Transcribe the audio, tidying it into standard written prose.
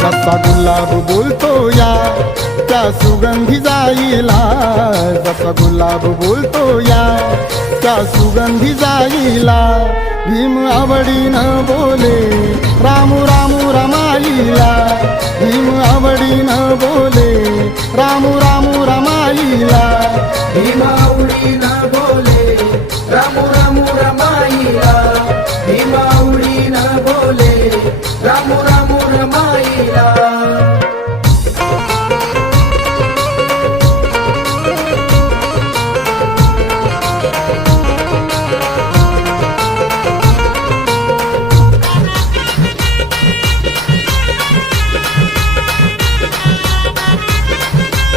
जसा गुलाब बोलतो या त्या सुगंधी जाईला, जसा गुलाब बोलतो या त्या सुगंधी जाईला. भीम आवडीनं बोले रामू रामू रमाईला, भीम आवडीनं बोले रामू रामू रमाईला. भीम आवडीनं